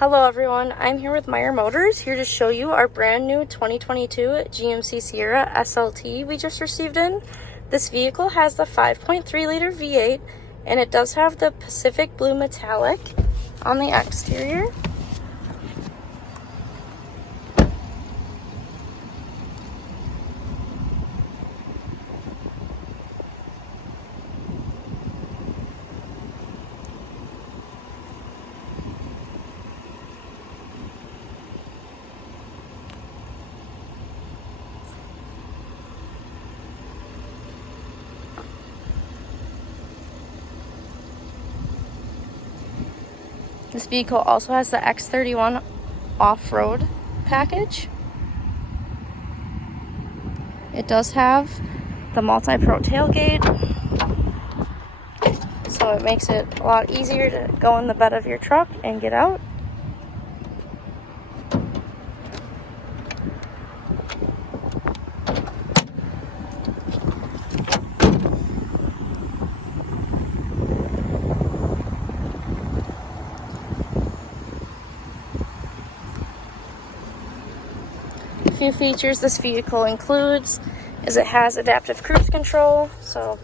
Hello everyone, I'm here with Meyer Motors, here to show you our brand new 2022 GMC Sierra SLT we just received in. This vehicle has the 5.3 liter V8 and it does have the Pacific Blue Metallic on the exterior. This vehicle also has the X31 off-road package. It does have the multi-pro tailgate, so it makes it a lot easier to go in the bed of your truck and get out. A few features this vehicle includes is it has adaptive cruise control, so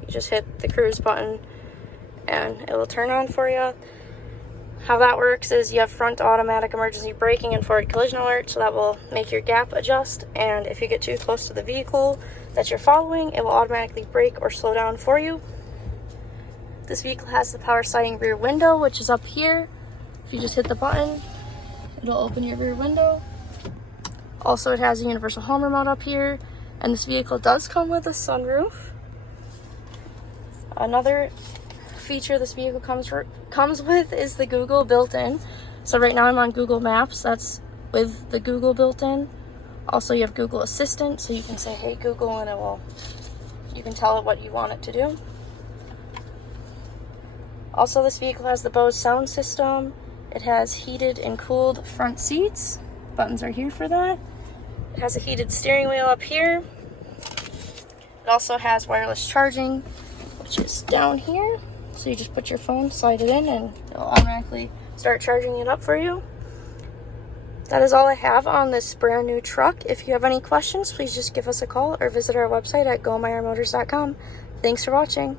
you just hit the cruise button and it will turn on for you. How that works is you have front automatic emergency braking and forward collision alert, so that will make your gap adjust, and if you get too close to the vehicle that you're following, it will automatically brake or slow down for you. This vehicle has the power sliding rear window, which is up here. If you just hit the button, it'll open your rear window. Also, it has a universal home remote up here, and this vehicle does come with a sunroof. Another feature this vehicle comes with is the Google built-in. So right now I'm on Google Maps, that's with the Google built-in. Also, you have Google Assistant, so you can say, "Hey Google," and you can tell it what you want it to do. Also, this vehicle has the Bose sound system. It has heated and cooled front seats. Buttons are here for that. It has a heated steering wheel up here. It also has wireless charging, which is down here. So you just put your phone, slide it in, and it'll automatically start charging it up for you. That is all I have on this brand new truck. If you have any questions, please just give us a call or visit our website at gomeyermotors.com. Thanks for watching.